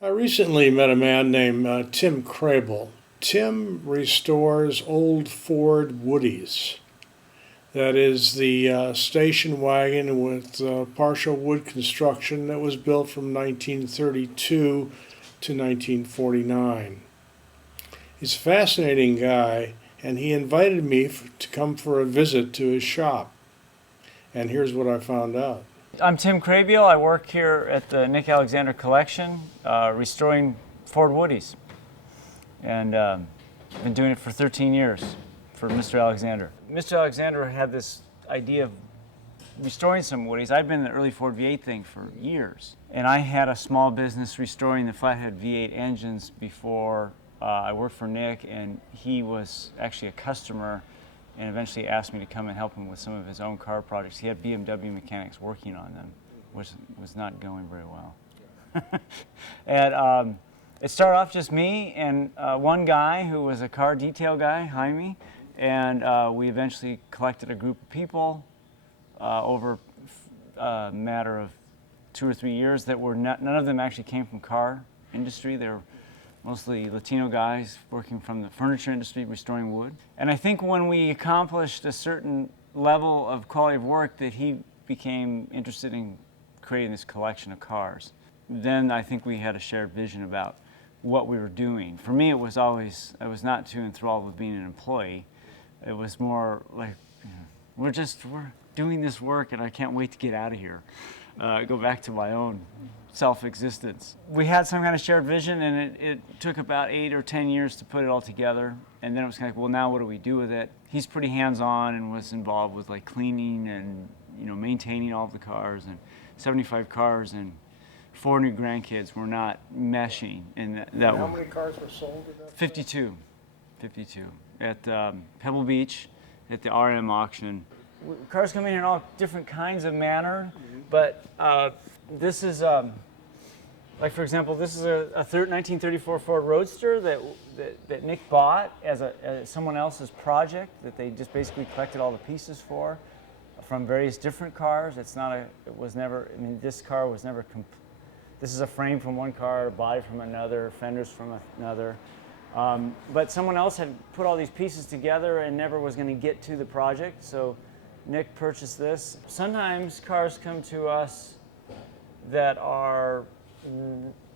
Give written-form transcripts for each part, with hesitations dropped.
I recently met a man named Tim Krehbiel. Tim restores old Ford woodies. That is the station wagon with partial wood construction that was built from 1932 to 1949. He's a fascinating guy, and he invited me to come for a visit to his shop. And here's what I found out. I'm Tim Krehbiel. I work here at the Nick Alexander Collection, restoring Ford woodies. And I've been doing it for 13 years for Mr. Alexander. Mr. Alexander had this idea of restoring some woodies. I'd been in the early Ford V8 thing for years. And I had a small business restoring the Flathead V8 engines before I worked for Nick, and he was actually a customer and eventually asked me to come and help him with some of his own car projects. He had BMW mechanics working on them, which was not going very well. And it started off just me and one guy who was a car detail guy, Jaime, and we eventually collected a group of people over a matter of 2 or 3 years that were none of them actually came from car industry. They were mostly Latino guys working from the furniture industry, restoring wood. And I think when we accomplished a certain level of quality of work that he became interested in creating this collection of cars. Then I think we had a shared vision about what we were doing. For me, it was always, I was not too enthralled with being an employee. It was more like, we're doing this work and I can't wait to get out of here. Go back to my own self-existence. We had some kind of shared vision, and it took about 8 or 10 years to put it all together. And then it was kind of like, well, now what do we do with it? He's pretty hands-on and was involved with like cleaning and maintaining all of the cars. And 75 cars and 4 new grandkids were not meshing. And how many cars were sold at that 52 at Pebble Beach at the RM auction. Cars come in all different kinds of manner, but this is, like for example, this is a 1934 Ford Roadster that Nick bought as someone else's project that they just basically collected all the pieces for from various different cars. This car was never, this is a frame from one car, a body from another, fenders from another. But someone else had put all these pieces together and never was going to get to the project, so Nick purchased this. Sometimes cars come to us that are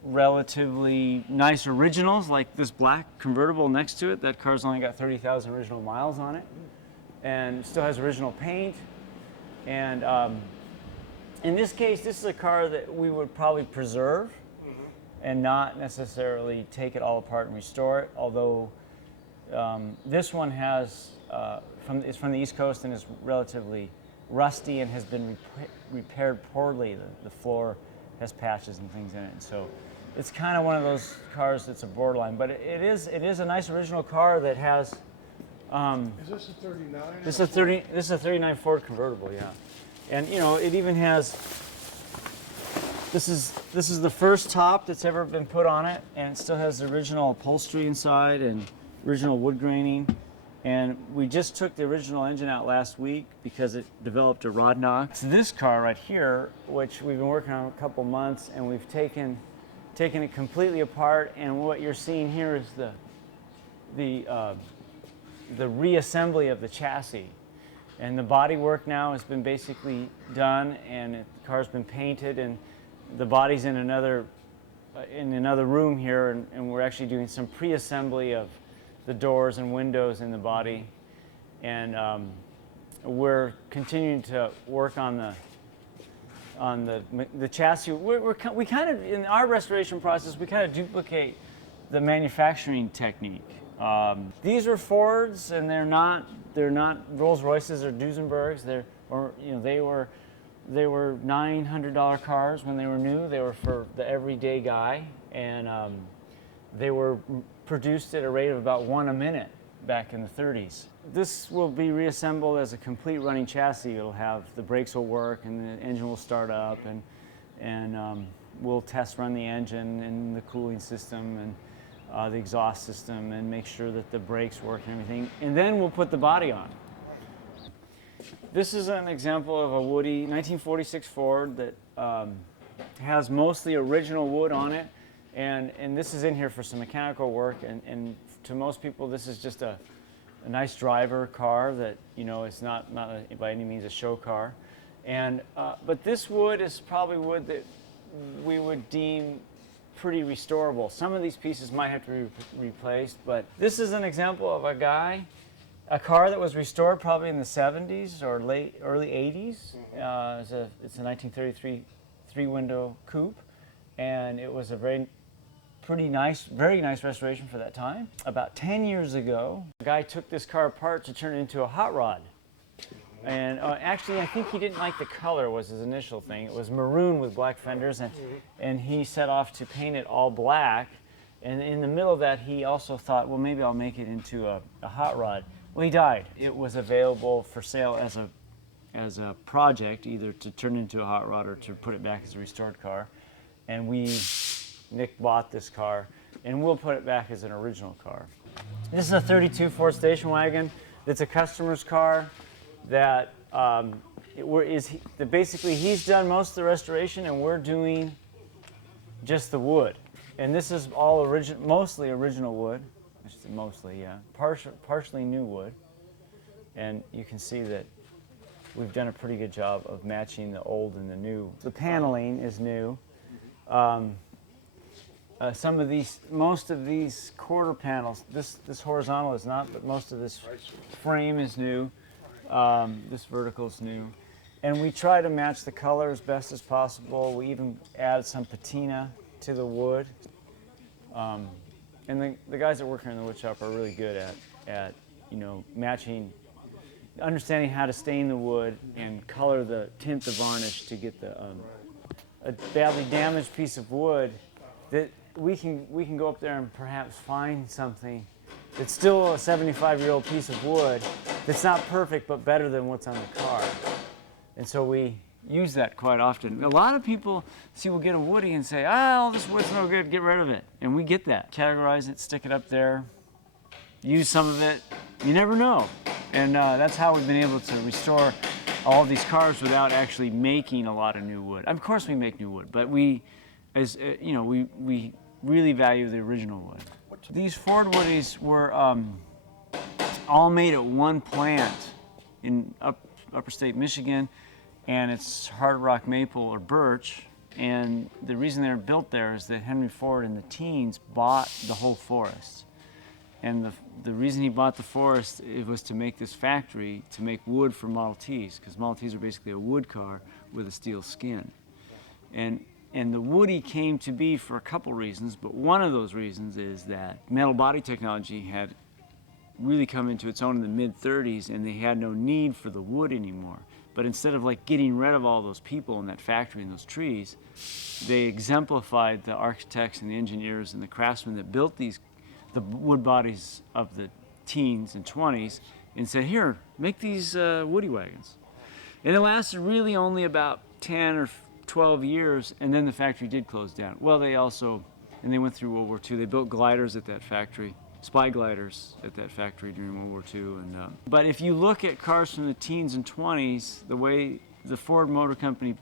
relatively nice originals, like this black convertible next to it. That car's only got 30,000 original miles on it and still has original paint. And in this case, this is a car that we would probably preserve and not necessarily take it all apart and restore it, although this one has it's from the East Coast and is relatively rusty and has been repaired poorly. The floor has patches and things in it, and so it's kind of one of those cars that's a borderline. But it is a nice original car that has. Is this a 39? This is a 39 Ford convertible, yeah, and it even has. This is the first top that's ever been put on it, and it still has the original upholstery inside and original wood graining. And we just took the original engine out last week because it developed a rod knock. It's this car right here, which we've been working on a couple months, and we've taken it completely apart. And what you're seeing here is the reassembly of the chassis. And the body work now has been basically done, and the car's been painted, and the body's in another room here, and we're actually doing some pre-assembly of the doors and windows in the body, and we're continuing to work on the chassis. We kind of, in our restoration process, we kind of duplicate the manufacturing technique. These are Fords, and they're not Rolls Royces or Duesenbergs. They were $900 cars when they were new. They were for the everyday guy, and they were produced at a rate of about 1 a minute back in the 30s. This will be reassembled as a complete running chassis. It'll have, the brakes will work and the engine will start up, and we'll test run the engine and the cooling system and the exhaust system and make sure that the brakes work and everything. And then we'll put the body on. This is an example of a woody 1946 Ford that has mostly original wood on it. And this is in here for some mechanical work, and to most people this is just a nice driver car that, you know, it's not by any means a show car. And but this wood is probably wood that we would deem pretty restorable. Some of these pieces might have to be replaced, but this is an example of a car that was restored probably in the 70s or early 80s. It's a 1933 three-window coupe, and it was a very nice restoration for that time. About 10 years ago, a guy took this car apart to turn it into a hot rod. And actually, I think he didn't like the color was his initial thing. It was maroon with black fenders, and he set off to paint it all black. And in the middle of that, he also thought, well, maybe I'll make it into a hot rod. Well, he died. It was available for sale as a project, either to turn into a hot rod or to put it back as a restored car. And Nick bought this car, and we'll put it back as an original car. This is a 32 Ford station wagon. It's a customer's car that basically he's done most of the restoration, and we're doing just the wood. And this is all mostly original wood. I should say mostly, yeah. Partially new wood. And you can see that we've done a pretty good job of matching the old and the new. The paneling is new. Most of these quarter panels, this horizontal is not, but most of this frame is new. This vertical is new. And we try to match the color as best as possible. We even add some patina to the wood. And the guys that work here in the wood shop are really good at matching, understanding how to stain the wood and color tint the varnish to get a badly damaged piece of wood that we can go up there and perhaps find something that's still a 75-year-old piece of wood that's not perfect but better than what's on the car. And so we use that quite often. A lot of people will get a woody and say, oh, this wood's no good, get rid of it. And we get that. Categorize it, stick it up there, use some of it. You never know. And that's how we've been able to restore all these cars without actually making a lot of new wood. Of course we make new wood, but we really value the original wood. These Ford woodies were all made at one plant in upper state Michigan, and it's hard rock maple or birch. And the reason they're built there is that Henry Ford in the teens bought the whole forest. And the reason he bought the forest, it was to make this factory to make wood for Model Ts, because Model Ts are basically a wood car with a steel skin. And the woody came to be for a couple reasons, but one of those reasons is that metal body technology had really come into its own in the mid-30s, and they had no need for the wood anymore. But instead of getting rid of all those people in that factory and those trees, they exemplified the architects and the engineers and the craftsmen that built the wood bodies of the teens and 20s and said, here, make these woody wagons. And it lasted really only about 10 or 12 years, and then the factory did close down. Well, they went through World War II. They built gliders at that factory, spy gliders at that factory during World War II. But if you look at cars from the teens and 20s, the way the Ford Motor Company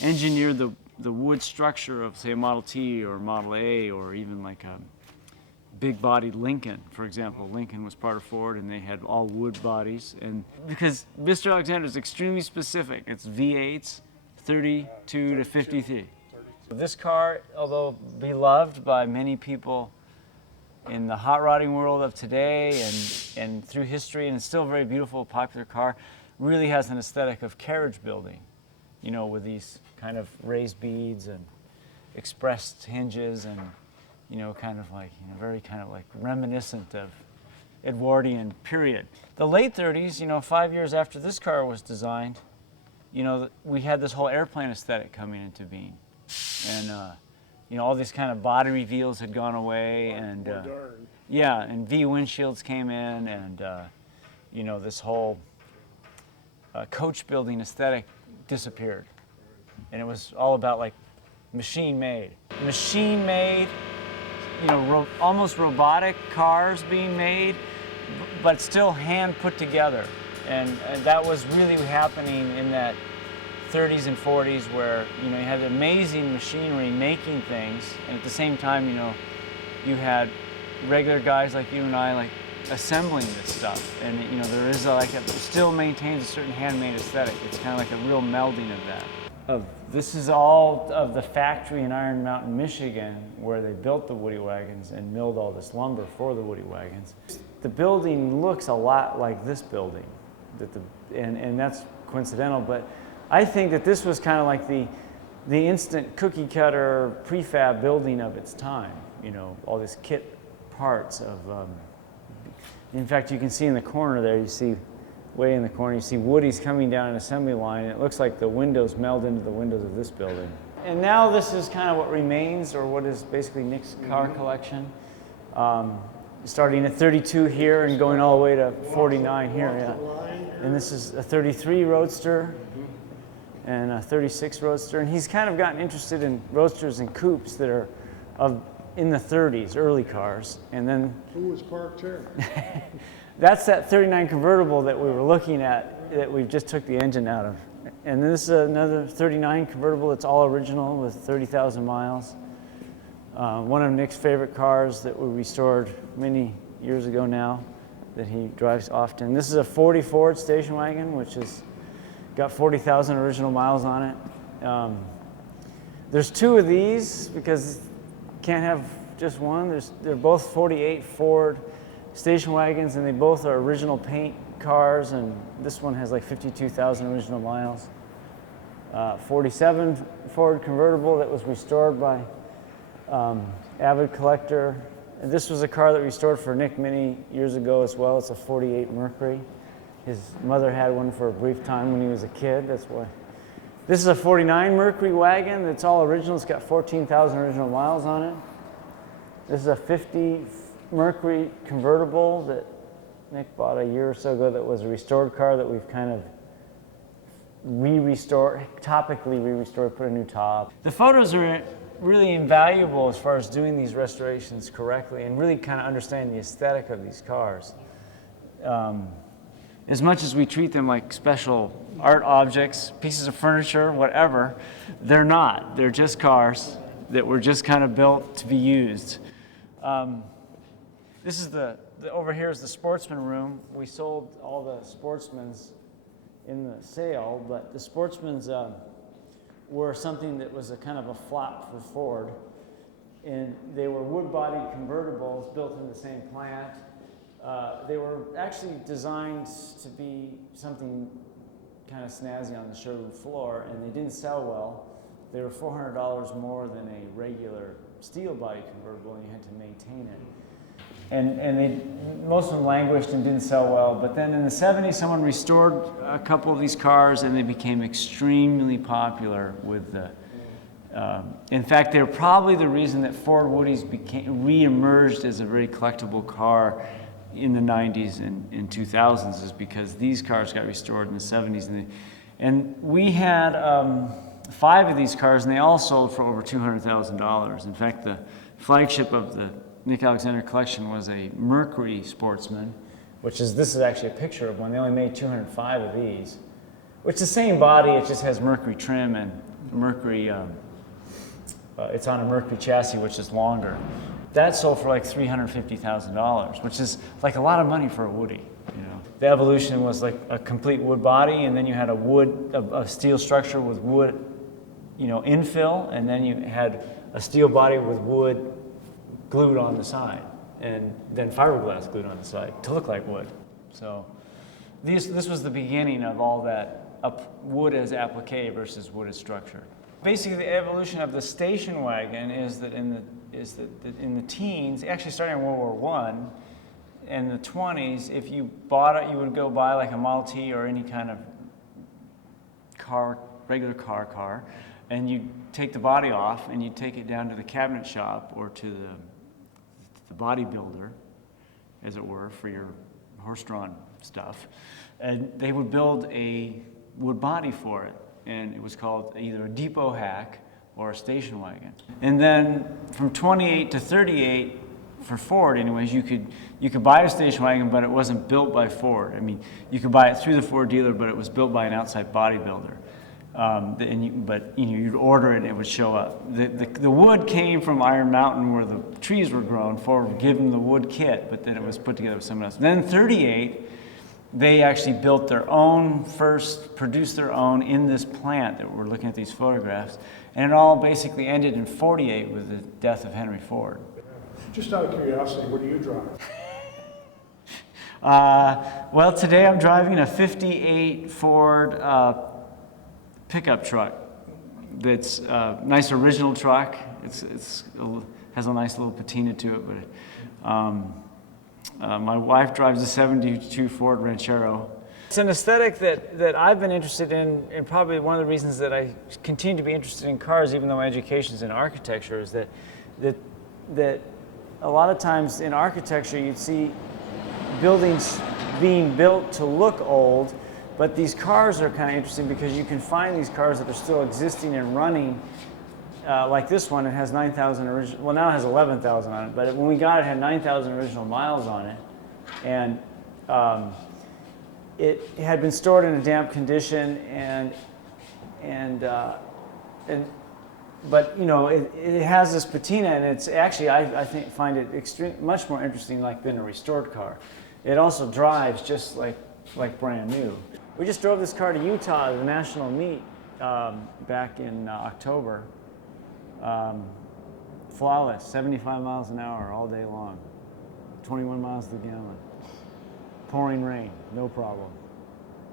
engineered the wood structure of, say, a Model T or Model A, or even like a big-bodied Lincoln, for example. Lincoln was part of Ford, and they had all wood bodies. And because Mr. Alexander is extremely specific, it's V8s, 32 to 53. This car, although beloved by many people in the hot rodding world of today and through history, and it's still a very beautiful, popular car, really has an aesthetic of carriage building, with these kind of raised beads and expressed hinges and, very kind of like reminiscent of Edwardian period. The late 30s, 5 years after this car was designed, we had this whole airplane aesthetic coming into being. And, all these kind of body reveals had gone away, and and V windshields came in, and this whole coach building aesthetic disappeared, and it was all about machine made, almost robotic cars being made, but still hand put together, and that was really happening in that 30s and 40s where, you know, you had amazing machinery making things, and at the same time, you know, you had regular guys like you and I, like, assembling this stuff. And, you know, there is still maintains a certain handmade aesthetic. It's kind of like a real melding of that. This is all of the factory in Iron Mountain, Michigan, where they built the woody wagons and milled all this lumber for the woody wagons. The building looks a lot like this building, and that's coincidental, but I think that this was kind of like the instant cookie cutter prefab building of its time. You know, all these kit parts of, in fact, you can see in the corner there, you see way in the corner, you see woodies coming down an assembly line. It looks like the windows meld into the windows of this building. And now this is kind of what remains, or what is basically Nick's car collection. Starting at 32 here and going all the way to 49 here, yeah. And this is a 33 Roadster and a 36 Roadster. And he's kind of gotten interested in Roadsters and coupes that are in the 30s, early cars. And then who was parked here? That's that 39 convertible that we were looking at that we just took the engine out of. And this is another 39 convertible that's all original with 30,000 miles. One of Nick's favorite cars that we restored many years ago now that he drives often. This is a 40 Ford station wagon, which has got 40,000 original miles on it. There's two of these because you can't have just one. They're both 48 Ford station wagons, and they both are original paint cars, and this one has like 52,000 original miles. 47 Ford convertible that was restored by avid collector. And this was a car that we restored for Nick many years ago as well. It's a 48 Mercury. His mother had one for a brief time when he was a kid, that's why. This is a 49 Mercury wagon that's all original. It's got 14,000 original miles on it. This is a 50 Mercury convertible that Nick bought a year or so ago that was a restored car that we've kind of topically re-restored, put a new top. The photos are really invaluable as far as doing these restorations correctly and really kind of understanding the aesthetic of these cars. As much as we treat them like special art objects, pieces of furniture, whatever, they're not. They're just cars that were just kind of built to be used. This is over here is the sportsman room. We sold all the sportsmans in the sale, but the sportsmans were something that was a kind of a flop for Ford. And they were wood-bodied convertibles built in the same plant. They were actually designed to be something kind of snazzy on the showroom floor, and they didn't sell well. They were $400 more than a regular steel-body convertible, and you had to maintain it. And most of them languished and didn't sell well. But then in the 70s, someone restored a couple of these cars, and they became extremely popular with the. In fact, they're probably the reason that Ford Woodies re-emerged as a very collectible car in the 90s and 2000s, is because these cars got restored in the 70s. And we had 5 of these cars, and they all sold for over $200,000. In fact, the flagship of the Nick Alexander collection was a Mercury Sportsman, this is actually a picture of one. They only made 205 of these, which is the same body, it just has Mercury trim and Mercury, it's on a Mercury chassis, which is longer. That sold for like $350,000, which is like a lot of money for a Woody. You know, the evolution was like a complete wood body, and then you had a steel structure with wood, you know, infill, and then you had a steel body with wood glued on the side, and then fiberglass glued on the side to look like wood. So this was the beginning of all that wood as applique versus wood as structure. Basically, the evolution of the station wagon is that in the teens, actually starting in World War I, and the 20s, if you bought it, you would go buy like a Model T or any kind of car, regular car, and you take the body off and you take it down to the cabinet shop or to the bodybuilder, as it were, for your horse-drawn stuff, and they would build a wood body for it, and it was called either a depot hack or a station wagon. And then from 28 to 38, for Ford anyways, you could buy a station wagon, but it wasn't built by Ford. I mean, you could buy it through the Ford dealer, but it was built by an outside bodybuilder. But you'd order it and it would show up. The wood came from Iron Mountain where the trees were grown for giving the wood kit, but then it was put together with someone else. Then 38, they actually built their own produced their own in this plant that we're looking at these photographs. And it all basically ended in 48 with the death of Henry Ford. Just out of curiosity, what do you drive? Well, today I'm driving a 58 Ford pickup truck. That's a nice original truck. It has a nice little patina to it. But my wife drives a 72 Ford Ranchero. It's an aesthetic that I've been interested in, and probably one of the reasons that I continue to be interested in cars, even though my education is in architecture, is that a lot of times in architecture you'd see buildings being built to look old, but these cars are kind of interesting because you can find these cars that are still existing and running. Like this one, it has 9,000 original, well now it has 11,000 on it, but when we got it, it had 9,000 original miles on it. And it had been stored in a damp condition, but it has this patina, and it's actually, I find it much more interesting than a restored car. It also drives just like brand new. We just drove this car to Utah to the national meet back in October. Flawless, 75 miles an hour all day long, 21 miles to the gallon. Pouring rain, no problem.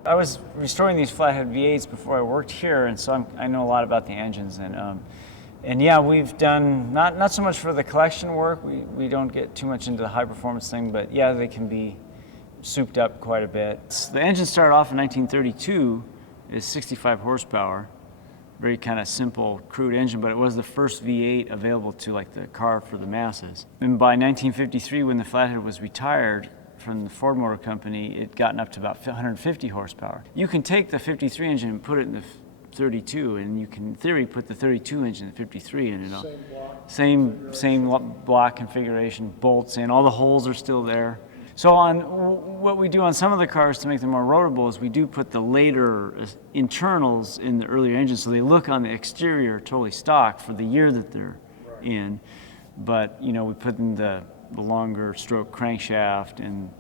I was restoring these Flathead V8s before I worked here, and so I know a lot about the engines. And yeah, we've done, not so much for the collection work, we don't get too much into the high performance thing, but yeah, they can be souped up quite a bit. The engine started off in 1932, is 65 horsepower, very kind of simple, crude engine, but it was the first V8 available to like the car for the masses. And by 1953, when the Flathead was retired from the Ford Motor Company, it gotten up to about 150 horsepower. You can take the 53 engine and put it in the 32, and you can, in theory, put the 32 engine in the 53 in it. Same block configuration, bolts in, all the holes are still there. So what we do on some of the cars to make them more roadable is we do put the later internals in the earlier engines, so they look on the exterior totally stock for the year that they're in. But we put in the longer stroke crankshaft and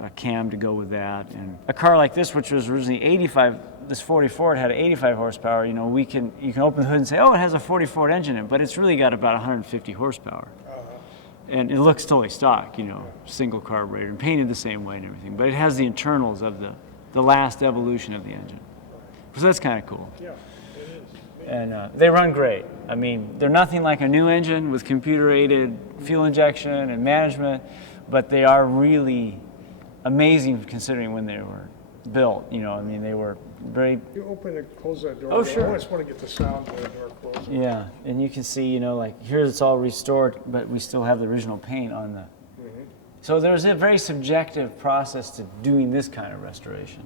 a cam to go with that. And a car like this, which was originally 85, this 40 Ford had 85 horsepower. You can open the hood and say, oh, it has a 40 Ford engine in it, but it's really got about 150 horsepower. And it looks totally stock, single carburetor and painted the same way and everything. But it has the internals of the last evolution of the engine. So that's kind of cool. Yeah, it is. And they run great. I mean, they're nothing like a new engine with computer-aided fuel injection and management, but they are really amazing considering when they were built. They were very... You open and close that door. Oh, sure. I just want to get the sound of the door closed. Yeah, and you can see, here it's all restored, but we still have the original paint on the... Mm-hmm. So there's a very subjective process to doing this kind of restoration.